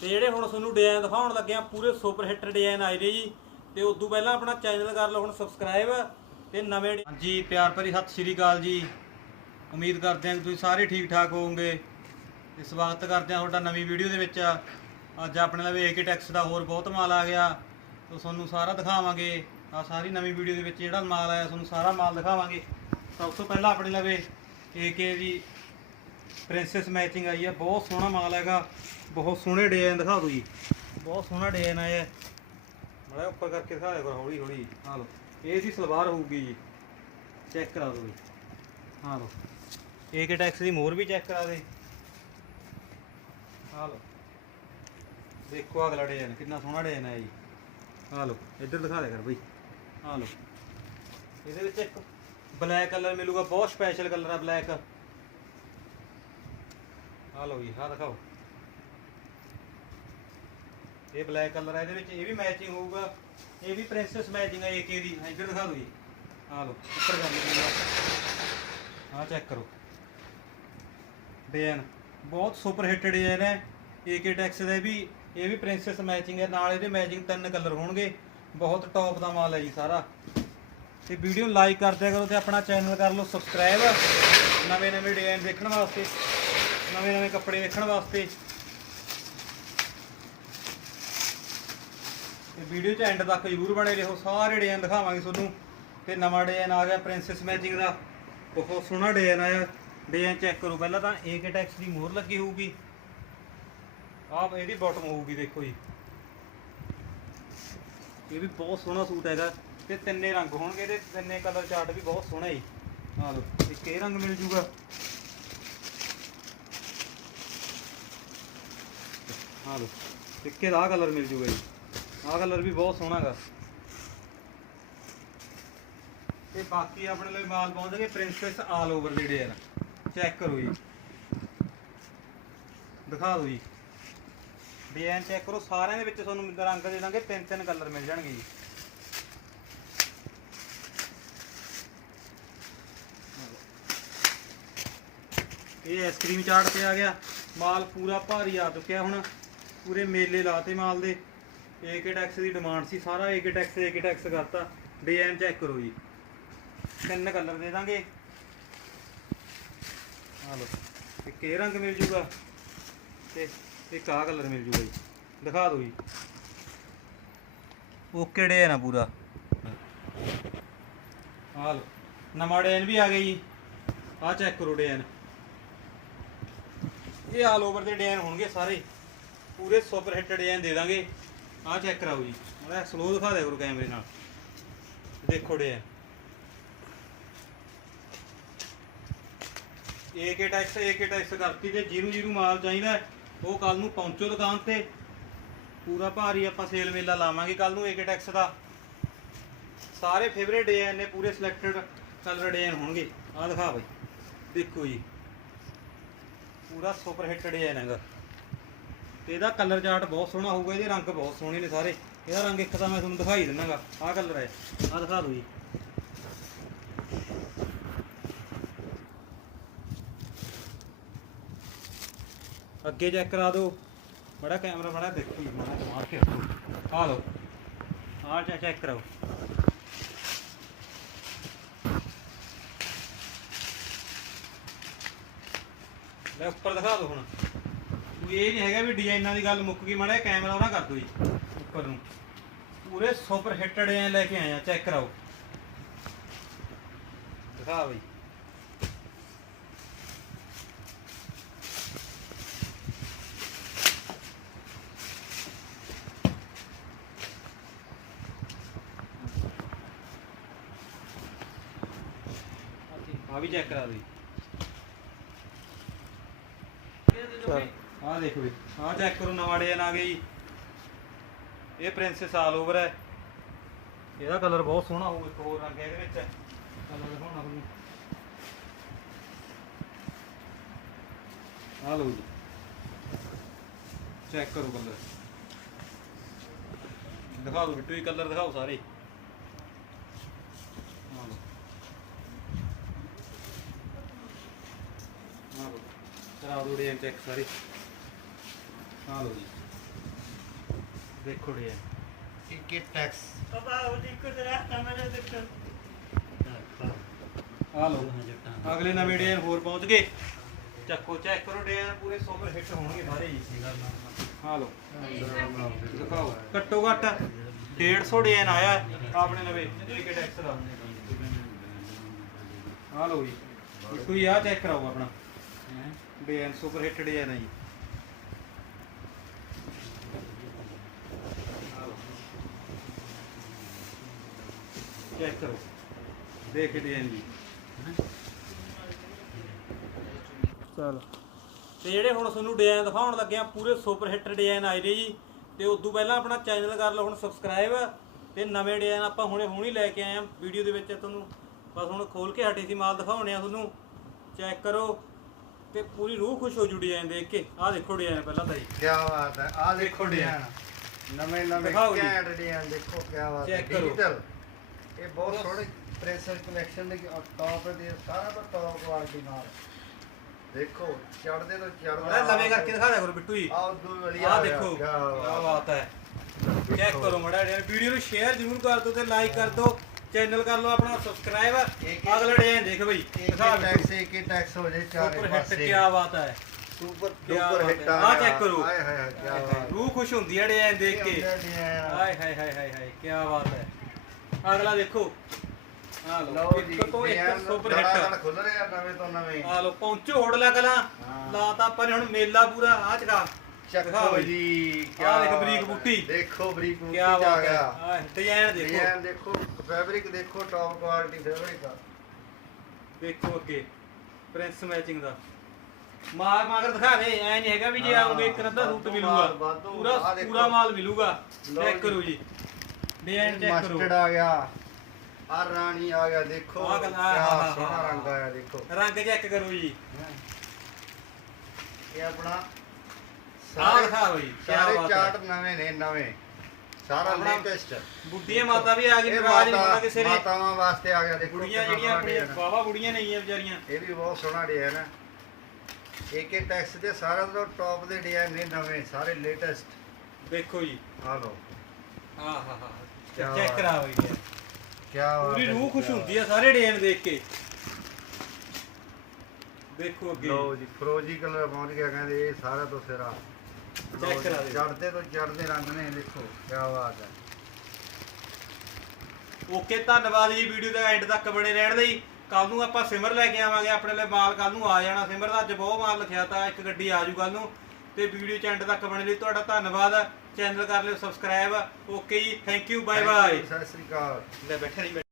ਤੇ ਜਿਹੜੇ ਹੁਣ ਤੁਹਾਨੂੰ ਡਿਜ਼ਾਈਨ ਦਿਖਾਉਣ ਲੱਗੇ ਆ, ਪੂਰੇ ਸੁਪਰ ਹਿੱਟ ਡਿਜ਼ਾਈਨ ਆਏ ਨੇ ਜੀ। ਤੇ ਉਦੋਂ ਪਹਿਲਾਂ ਆਪਣਾ ਚੈਨਲ ਕਰ ਲਓ ਹੁਣ ਸਬਸਕ੍ਰਾਈਬ ਤੇ ਨਵੇਂ ਹਾਂਜੀ, ਪਿਆਰ ਭਰੀ ਸਤਿ ਸ਼੍ਰੀ ਅਕਾਲ ਜੀ। ਉਮੀਦ ਕਰਦੇ ਹਾਂ ਕਿ ਤੁਸੀਂ ਸਾਰੇ ਠੀਕ ਠਾਕ ਹੋਵੋਗੇ ਤੇ ਸਵਾਗਤ ਕਰਦੇ ਹਾਂ ਤੁਹਾਡਾ ਨਵੀਂ ਵੀਡੀਓ ਦੇ ਵਿੱਚ। ਅੱਜ ਆਪਣੇ ਲਈ ਏਕੇ ਟੈਕਸ ਦਾ ਹੋਰ ਬਹੁਤ ਮਾਲ ਆ ਗਿਆ। ਤਾਂ ਤੁਹਾਨੂੰ ਸਾਰਾ ਦਿਖਾਵਾਂਗੇ। ਆ ਸਾਰੀ ਨਵੀਂ ਵੀਡੀਓ ਦੇ ਵਿੱਚ ਜਿਹੜਾ ਮਾਲ ਆਇਆ, ਤੁਹਾਨੂੰ ਸਾਰਾ ਮਾਲ ਦਿਖਾਵਾਂਗੇ। ਸਭ ਤੋਂ ਪਹਿਲਾਂ ਆਪਣੇ ਲਵੇ ਏਕੇ ਦੀ ਪ੍ਰਿੰਸੈਸ ਮੈਚਿੰਗ ਆਈ ਹੈ ਬਹੁਤ ਸੋਹਣਾ ਮਾਲ ਹੈਗਾ। ਬਹੁਤ ਸੋਹਣੇ ਡਿਜ਼ਾਈਨ ਦਿਖਾ ਦਿਓ ਜੀ। ਬਹੁਤ ਸੋਹਣਾ ਡਿਜ਼ਾਈਨ ਆਇਆ ਹੈ ਮੜਾ ਉੱਪਰ ਕਰਕੇ ਦਿਖਾ ਦਿਆ ਕਰੋ, ਹੌਲੀ ਹੌਲੀ। ਆ ਲਓ, ਇਹ ਦੀ ਸਲਵਾਰ ਹੋਊਗੀ ਜੀ। ਚੈੱਕ ਕਰਾ ਦਿਓ ਜੀ। ਆ ਲਓ ਏਕੇ ਟੈਕਸ ਦੀ ਮੋਹਰ ਵੀ ਚੈੱਕ ਕਰਾ ਦੇ। ਆ ਲਓ, ਦੇਖੋ ਅਗਲਾ ਡਿਜ਼ਾਈਨ ਕਿੰਨਾ ਸੋਹਣਾ ਡਿਜ਼ਾਈਨ ਆਇਆ ਜੀ। ਆ ਲਓ, ਇੱਧਰ ਦਿਖਾ ਦੇ ਕਰ ਬਈ। ਹਾਂ ਲਓ, ਇਹਦੇ ਵਿੱਚ ਇੱਕ ਬਲੈਕ ਕਲਰ ਮਿਲੂਗਾ, ਬਹੁਤ ਸਪੈਸ਼ਲ ਕਲਰ ਆ ਬਲੈਕ ਆ ਲਓ ਜੀ, ਆਹ ਦਿਖਾਓ। ਇਹ ਬਲੈਕ ਕਲਰ ਹੈ ਇਹਦੇ ਵਿੱਚ ਇਹ ਵੀ ਮੈਚਿੰਗ ਹੋਊਗਾ। ਇਹ ਵੀ ਪ੍ਰਿੰਸੈਸ ਮੈਚਿੰਗ ਹੈ ਏਕੇ ਦੀ। ਇੱਧਰ ਦਿਖਾ ਦਿਓ ਜੀ। ਆ ਲਓ, ਉੱਪਰ ਕਰ ਲਓ ਆ ਚੈੱਕ ਕਰੋ। ਡਿਜ਼ਾਈਨ ਬਹੁਤ ਸੁਪਰ ਹਿੱਟ ਡਿਜ਼ਾਈਨ ਹੈ ਏਕੇ ਟੈਕਸ ਦਾ ਵੀ, ਇਹ ਵੀ ਪ੍ਰਿੰਸੈਸ ਮੈਚਿੰਗ ਹੈ ਨਾਲ ਇਹਦੇ ਮੈਚਿੰਗ ਤਿੰਨ ਕਲਰ ਹੋਣਗੇ। ਬਹੁਤ ਟੌਪ ਦਾ ਮਾਲ ਹੈ ਜੀ ਸਾਰਾ। ਤੇ ਵੀਡੀਓ ਲਾਈਕ ਕਰ ਕਰੋ ਤੇ ਆਪਣਾ ਚੈਨਲ ਕਰ ਲਓ ਸਬਸਕ੍ਰਾਈਬ ਨਵੇਂ ਨਵੇਂ ਡਿਜ਼ਾਈਨ ਦੇਖਣ ਵਾਸਤੇ ਨਵੇਂ ਨਵੇਂ ਕੱਪੜੇ ਦੇਖਣ ਵਾਸਤੇ। ਵੀਡੀਓ 'ਚ ਐਂਡ ਤੱਕ ਜ਼ਰੂਰ ਬਣੇ ਰਹੋ, ਸਾਰੇ ਡਿਜ਼ਾਈਨ ਦਿਖਾਵਾਂਗੇ ਤੁਹਾਨੂੰ। ਤੇ ਨਵਾਂ ਡਿਜ਼ਾਈਨ ਆ ਗਿਆ ਪ੍ਰਿੰਸੈਸ ਮੈਚਿੰਗ ਦਾ। ਬਹੁਤ ਸੋਹਣਾ ਡਿਜ਼ਾਈਨ ਆਇਆ। ਡਿਜ਼ਾਈਨ ਚੈੱਕ ਕਰੋ ਪਹਿਲਾਂ ਤਾਂ ਏ ਕੇ ਟੈਕਸ ਦੀ ਮੋਹਰ ਲੱਗੀ ਹੋਊਗੀ। ਆਹ ਇਹਦੀ ਬਾਟਮ ਹੋਊਗੀ, ਦੇਖੋ ਜੀ। ਇਹ ਵੀ ਬਹੁਤ ਸੋਹਣਾ ਸੂਟ ਹੈਗਾ। ਤੇ ਤਿੰਨੇ ਰੰਗ ਹੋਣਗੇ ਇਹਦੇ, ਤਿੰਨੇ ਕਲਰ ਚਾਰਟ ਵੀ ਬਹੁਤ ਸੋਹਣਾ ਜੀ। ਆਹ ਲਓ, ਇੱਕ ਇਹ ਰੰਗ ਮਿਲ ਜੂਗਾ। ਆਹ ਲਓ, ਇੱਕ ਇਹਦਾ ਕਲਰ ਮਿਲ ਜੂਗਾ ਜੀ। ਆਹ ਕਲਰ ਵੀ ਬਹੁਤ ਸੋਹਣਾ ਹੈਗਾ ਤੇ ਬਾਕੀ ਆਪਣੇ ਲਈ ਮਾਲ ਪਹੁੰਚਣਗੇ ਪ੍ਰਿੰਸੈਸ ਆਲ ਓਵਰ ਜਿਹੜੇ ਆ ਚੈੱਕ ਕਰੋ ਜੀ। ਦਿਖਾ ਦਿਓ ਜੀ। ਡਿਜ਼ਾਈਨ ਚੈੱਕ ਕਰੋ, ਸਾਰਿਆਂ ਦੇ ਵਿੱਚ ਤੁਹਾਨੂੰ ਰੰਗ ਦੇ ਦਾਂਗੇ, ਤਿੰਨ ਤਿੰਨ ਕਲਰ ਮਿਲ ਜਾਣਗੇ ਜੀ। ਇਹ ਆਈਸਕ੍ਰੀਮ ਚਾਟ ਤੇ ਆ ਗਿਆ, ਮਾਲ ਪੂਰਾ ਭਾਰੀ ਆ ਚੁੱਕਿਆ ਹੁਣ, ਪੂਰੇ ਮੇਲੇ ਲਾਤੇ ਮਾਲ ਦੇ। ਏਕੇ ਟੈਕਸ ਦੀ ਡਿਮਾਂਡ ਸੀ, ਸਾਰਾ ਏਕੇ ਟੈਕਸ ਏਕੇ ਟੈਕਸ ਕਰਤਾ। ਡਿਜ਼ਾਈਨ ਚੈੱਕ ਕਰੋ ਜੀ। ਤਿੰਨ ਕਲਰ ਦੇ ਦਾਂਗੇ। ਆ ਲਓ, ਇੱਕ ਇਹ ਰੰਗ ਮਿਲ ਜੂਗਾ ਤੇ ਇੱਕ ਆਹ ਕਲਰ ਮਿਲ ਜੂਗਾ ਜੀ। ਦਿਖਾ ਦਿਓ ਜੀ। ਓਕੇ ਡੇ ਨਾ ਪੂਰਾ? ਆ ਲਓ, ਨਵਾਂ ਡਿਜ਼ਾਈਨ ਵੀ ਆ ਗਿਆ ਜੀ। ਆਹ ਚੈੱਕ ਕਰੋ ਡਿਜ਼ਾਈਨ ਇਹ ਆਲ ਓਵਰ ਦੇ ਡਿਜ਼ਾਈਨ ਹੋਣਗੇ ਸਾਰੇ। ਪੂਰੇ ਸੁਪਰ ਹਿੱਟ ਡਿਜ਼ਾਈਨ ਦੇ ਦਾਂਗੇ। ਆਹ ਚੈੱਕ ਕਰਾਓ ਜੀ। ਮੈਂ ਸਲੋ ਦਿਖਾ ਦਿਆ ਕਰੋ ਕੈਮਰੇ ਨਾਲ। ਦੇਖੋ design AK Tex AK Tex ਕਰਤੀ ਜੇ ਜੀਰੂ ਜੀਰੂ ਮਾਲ ਚਾਹੀਦਾ ਉਹ ਕੱਲ ਨੂੰ ਪਹੁੰਚੋ ਦੁਕਾਨ ਤੇ। ਪੂਰਾ ਭਾਰੀ ਆਪਾਂ ਸੇਲ ਮੇਲਾ ਲਾਵਾਂਗੇ ਕੱਲ ਨੂੰ ਏਕੇ ਟੈਕਸ ਦਾ। ਸਾਰੇ ਫੇਵਰੇਟ ਡਿਜ਼ਾਈਨ ਨੇ ਪੂਰੇ ਸਿਲੈਕਟਡ ਕਲਰ ਡਿਜ਼ਾਈਨ ਹੋਣਗੇ। ਆਹ ਦਿਖਾ ਬਾਈ। ਦੇਖੋ ਜੀ। ਪੂਰਾ ਸੁਪਰ ਹਿੱਟ ਡਿਜ਼ਾਈਨ ਹੈਗਾ ਤੇ ਇਹਦਾ ਕਲਰ ਚਾਰਟ ਬਹੁਤ ਸੋਹਣਾ ਹੋਊਗਾ, ਇਹਦੇ ਰੰਗ ਬਹੁਤ ਸੋਹਣੇ ਨੇ ਸਾਰੇ। ਇਹਦਾ ਰੰਗ ਇੱਕ ਤਾਂ ਮੈਂ ਤੁਹਾਨੂੰ ਦਿਖਾਈ ਦਿੰਨਾਗਾ ਆਹ ਕਲਰ ਹੈ, ਆਹ ਦਿਖਾ ਦਿਓ ਜੀ। ਅੱਗੇ ਚੈੱਕ ਕਰਾ ਦਿਓ। ਬੜਾ ਕੈਮਰਾ ਬੜਾ ਦੇਖੋ ਜੀ ਮਾੜਾ ਮਾਰ ਕੇ ਰੱਖੋ। ਆ ਲਓ, ਆਹ ਚੈੱਕ ਚੈੱਕ ਕਰਾਓ। ਲੈ, ਉੱਪਰ ਦਿਖਾ ਦਿਓ ਹੁਣ। ਕੋਈ ਇਹ ਨਹੀਂ ਹੈਗਾ ਵੀ ਡਿਜ਼ਾਈਨਾਂ ਦੀ ਗੱਲ ਮੁੱਕ ਗਈ, ਮਾੜਾ ਕੈਮਰਾ ਉਹਨਾਂ ਕਰ ਦਿਓ ਜੀ, ਉੱਪਰ ਨੂੰ। ਪੂਰੇ ਸੁਪਰ ਹਿੱਟ ਡਿਜ਼ਾਈਨ ਲੈ ਕੇ ਆਏ ਚੈੱਕ ਕਰਾਓ। ਦਿਖਾ ਬਈ। ਆ ਵੀ ਚੈੱਕ ਕਰਾ ਦੇ ਆਹ ਦੇਖੋ ਵੀ, ਆਹ ਚੈੱਕ ਕਰੋ ਨਵਾਂ ਡਿਜ਼ਾਈਨ ਆ ਗਿਆ ਜੀ। ਇਹ ਪ੍ਰਿੰਸੈਸ ਆਲ ਓਵਰ ਹੈ। ਇਹਦਾ ਕਲਰ ਬਹੁਤ ਸੋਹਣਾ ਹੋਊ, ਇੱਕ ਹੋਰ ਰੰਗ ਹੈ ਇਹਦੇ ਵਿੱਚ। ਕਲਰ ਦਿਖਾਉਣਾ ਤੁਹਾਨੂੰ। ਆਹ ਲਓ ਜੀ। ਚੈੱਕ ਕਰੋ ਕਲਰ ਦਿਖਾਓ ਬਿੱਟੂ ਜੀ ਕਲਰ ਦਿਖਾਓ ਸਾਰੇ। ਆਹ ਕਰਾ ਦੋ ਡੇ ਚੈੱਕ ਸਾਰੇ। ਆਹ ਲਓ ਜੀ। ਦੇਖੋ ਡਿਜ਼ਾਈਨ ਏਕੇ ਟੈਕਸ ਆ ਲਓ। ਅਗਲੇ ਨਵੇਂ ਡਿਜ਼ਾਈਨ ਹੋਰ ਪਹੁੰਚ ਗਏ। ਚੱਕੋ ਚੈੱਕ ਕਰੋ ਡਿਜ਼ਾਈਨ ਪੂਰੇ ਸੁਪਰ ਹਿੱਟ ਹੋਣਗੇ ਸਾਰੇ ਜੀ ਆ ਲਓ। ਦਿਖਾਓ। ਘੱਟੋ ਘੱਟ 150 ਡਿਜ਼ਾਈਨ ਆਇਆ ਆਪਣੇ ਨਵੇਂ। ਏਕੇ ਟੈਕਸ ਦਾ। ਆ ਲਓ ਜੀ। ਇੱਕੋ ਹੀ ਆ ਚੈੱਕ ਕਰਾਓ ਆਪਣਾ। ਡਿਜ਼ਾਈਨ ਸੁਪਰ ਹਿੱਟ ਡਿਜ਼ਾਈਨ ਹੈ ਜੀ। ਚੈੱਕ ਕਰੋ। ਦੇਖ ਡਿਜ਼ਾਈਨ ਜੀ। ਚਲੋ। ਤੇ ਜਿਹੜੇ ਹੁਣ ਤੁਹਾਨੂੰ ਡਿਜ਼ਾਈਨ ਦਿਖਾਉਣ ਲੱਗੇ ਆ ਪੂਰੇ ਸੁਪਰ ਹਿੱਟ ਡਿਜ਼ਾਈਨ ਆਏ ਨੇ ਜੀ। ਤੇ ਉਦੋਂ ਪਹਿਲਾਂ ਆਪਣਾ ਚੈਨਲ ਕਰ ਲਓ ਹੁਣ ਸਬਸਕ੍ਰਾਈਬ ਤੇ ਨਵੇਂ ਡਿਜ਼ਾਈਨ ਆਪਾਂ ਹੁਣੇ ਹੁਣੀ ਲੈ ਕੇ ਆਏ ਆ ਵੀਡੀਓ ਦੇ ਵਿੱਚ ਤੁਹਾਨੂੰ। ਬਸ ਹੁਣ ਖੋਲ ਕੇ ਹਟੇ ਸੀ ਮਾਲ ਦਿਖਾਉਣੇ ਆ ਤੁਹਾਨੂੰ। ਚੈੱਕ ਕਰੋ। ਤੇ ਪੂਰੀ ਰੂਹ ਖੁਸ਼ ਹੋ ਜੂ ਡਿਜ਼ਾਈਨ ਦੇਖ ਕੇ। ਆਹ ਦੇਖੋ ਡਿਜ਼ਾਈਨ ਪਹਿਲਾਂ ਤਾਂ ਜੀ। ਕੀ ਬਾਤ ਹੈ। ਆ ਦੇਖੋ ਡਿਜ਼ਾਈਨ ਨਵੇਂ ਨਵੇਂ। ਕੈਂਟ ਡਿਜ਼ਾਈਨ ਦੇਖੋ ਕੀ ਬਾਤ ਹੈ। ਡਿਜੀਟਲ ਇਹ ਬਹੁਤ ਸੋਹਣੀ ਪ੍ਰੈਸਰ ਕਲੈਕਸ਼ਨ ਦੇ ਟੌਪ ਦੇ ਸਾਰਾ ਤੋਂ ਟੌਪ ਕੁਆਲਿਟੀ ਨਾਲ। ਦੇਖੋ ਚੜਦੇ ਤੋਂ ਚੜਦਾ ਲਵੇ ਕਰਕੇ ਦਿਖਾ ਦਿਆ ਕਰੋ ਬਿੱਟੂ ਜੀ। ਆਹ ਦੂ ਵਾਲੀ ਆਹ ਦੇਖੋ ਕੀ ਬਾਤ ਹੈ। ਚੈੱਕ ਕਰੋ ਮੜਾ ਵੀਡੀਓ ਨੂੰ ਸ਼ੇਅਰ ਜ਼ਰੂਰ ਕਰ ਦਿਓ ਤੇ ਲਾਈਕ ਕਰ ਦਿਓ। ਚੈਨਲ ਕਰ ਲਓ ਆਪਣਾ ਸਬਸਕ੍ਰਾਈਬ ਅਗਲਾ ਡਿਜ਼ਾਈਨ ਦੇਖ ਬਈ। ਏਕੇ ਟੈਕਸ ਟੈਕਸ ਹੋ ਜੇ ਚਾਰੇ ਪਾਸੇ। ਕੀ ਬਾਤ ਹੈ। Super duper hit. ਆ check ਕਰੋ। ਹਾਏ ਹਾਏ ਹਾਏ ਕੀ ਬਾਤ। ਰੂਹ ਖੁਸ਼ ਹੁੰਦੀ ਹੈ ਡਿਜ਼ਾਈਨ ਦੇਖ ਕੇ। ਹਾਏ ਹਾਏ ਹਾਏ ਹਾਏ ਕੀ ਬਾਤ ਹੈ। ਅਗਲਾ ਦੇਖੋ ਆ ਲਓ ਇੱਕ ਤੋਂ ਇੱਕ ਸੁਪਰ ਹਿੱਟ ਖੁੱਲ ਰਿਹਾ ਨਵੇਂ ਤੋਂ ਨਵੇਂ ਆ ਲਓ ਪਹੁੰਚੋ ਹੋੜਲਾ ਕਲਾਂ। ਲਾਤਾ ਆਪਾਂ ਨੇ ਹੁਣ ਮੇਲਾ ਪੂਰਾ ਆ ਚਕਾ ਦਿਖਾਓ ਚੱਕੋ ਜੀ। ਜੀ ਕੀ ਆਹ ਦੇਖ ਬਾਤ ਬਰੀਕ ਹੈ। ਬੂਟੀ। ਦੇਖੋ ਬਰੀਕ ਬੂਟੀ ਕੀ ਚ ਆ ਬਾਤ ਹੈ ਗਿਆ ਆਹ ਡਿਜ਼ਾਈਨ ਦੇਖੋ ਡਿਜ਼ਾਈਨ ਦੇਖੋ ਫੈਬਰਿਕ ਦੇਖੋ ਟੌਪ ਕੁਆਲਿਟੀ ਫੈਬਰਿਕ ਦਾ ਦੇਖੋ ਅੱਗੇ ਪ੍ਰਿੰਸ ਮੈਚਿੰਗ ਦਾ ਮਾਰ ਮਾਗਰ ਦਿਖਾ ਦੇ ਐ ਨਹੀਂ ਹੈਗਾ ਵੀ ਜੇ ਆਉਂਗੇ ਇੱਕ ਸੂਟ ਵਾਧੂ ਮਿਲੂਗਾ। ਪੂਰਾ। ਪੂਰਾ ਮਾਲ ਮਿਲੂਗਾ ਚੈੱਕ। ਕਰੋ ਜੀ ਡਿਜ਼ਾਈਨ ਚੈੱਕ ਕਰੋ। ਮਸਟਰਡ ਆ ਗਿਆ। ਆ ਰਾਣੀ ਆ ਗਿਆ ਦੇਖੋ। ਆਹ ਗੱਲ- ਕਿਆ ਆਹ, ਆਹ, ਆਹ, ਸੋਹਣਾ ਆਹ। ਰੰਗ ਆਇਆ ਦੇਖੋ। ਰੰਗ ਚੈੱਕ ਕਰੋ ਜੀ। ਇਹ ਆਪਣਾ ਆਹ ਦਿਖਾਓ ਜੀ ਕੀ ਸਾਰੇ ਬਾਤ ਚਾਰਟ ਹੈ ਨਵੇਂ ਨੇ ਨਵੇਂ। ਸਾਰਾ ਆਪਣਾ ਲੇਟੈਸਟ ਬੁੱਢੀਆਂ ਮਾਤਾ ਵੀ ਆ ਗਈ ਨਾਰਾਜ਼ ਨਹੀਂ ਹੋਣਾ ਕਿਸੇ ਨੇ। ਮਾਤਾਵਾਂ ਵਾਸਤੇ ਆ ਗਿਆ ਦੇਖੋ ਬੁੜੀਆਂ ਕਿੰਨਾ ਜਿਹੜੀਆਂ ਸੋਹਣਾ ਆਪਣੀਆਂ design ਆ। ਬਾਵਾ ਬੁੜੀਆਂ ਨਹੀਂ ਆ ਵਿਚਾਰੀਆਂ। ਇਹ ਵੀ ਬਹੁਤ ਸੋਹਣਾ ਡਿਜ਼ਾਈਨ ਹੈ ਏਕੇ ਟੈਕਸ ਦੇ ਸਾਰਾ ਤੋਂ ਟੌਪ ਦੇ ਡਿਜ਼ਾਈਨ ਨੇ ਨਵੇਂ ਸਾਰੇ ਲੇਟੈਸਟ ਦੇਖੋ ਜੀ। ਆ ਲਓ। ਆਹ ਹਾ ਹਾ ਕਿਆ ਚੈੱਕ ਬਾਤ। ਕਰਾਓ ਜੀ। ਕੀ ਬਾਤ ਪੂਰੀ ਹੈ ਰੂਹ ਜੀ, ਖੁਸ਼ ਕਿਆ ਹੁੰਦੀ ਆ ਸਾਰੇ ਡਿਜ਼ਾਈਨ ਦੇਖ ਕੇ। ਦੇਖੋ ਅੱਗੇ। ਲਓ ਜੀ ਫਰੋਜੀ ਕਲਰ ਪਹੁੰਚ ਗਿਆ ਕਹਿੰਦੇ ਇਹ ਸਾਰਾ ਤੋਂ ਸਿਰਾ। Check ਕਰਾ ਦਿਓ। ਚੜਦੇ ਤੋਂ ਚੜਦੇ ਰੰਗ ਨੇ ਦੇਖੋ ਕੀ ਬਾਤ ਹੈ। ਓਕੇ ਧੰਨਵਾਦ ਜੀ ਵੀਡੀਓ ਦਾ ਐਂਡ ਤੱਕ ਬਣੇ ਰਹਿਣ ਲਈ। ਕੱਲ ਨੂੰ ਆਪਾਂ ਸਿਮਰ ਲੈ ਕੇ ਆਵਾਂਗੇ ਆਪਣੇ ਲਈ ਮਾਲ ਕੱਲ ਨੂੰ ਆ ਜਾਣਾ ਸਿਮਰ ਦਾ। ਅੱਜ ਬਹੁਤ ਮਾਲ ਲਿਖਿਆ ਤਾਂ ਇੱਕ ਗੱਡੀ ਆ ਜੂ ਕੱਲ ਨੂੰ। ਤੇ ਵੀਡੀਓ ਚ ਐਂਡ ਤੱਕ ਬਣੇ ਲਈ ਤੁਹਾਡਾ ਧੰਨਵਾਦ। ਚੈਨਲ ਕਰ ਲਿਓ ਸਬਸਕ੍ਰਾਈਬ ਓਕੇ ਜੀ ਥੈਂਕ ਯੂ ਬਾਏ ਬਾਏ ਸਤਿ ਸ੍ਰੀ ਅਕਾਲ। ਲੈ ਬੈਠਾ ਨਹੀਂ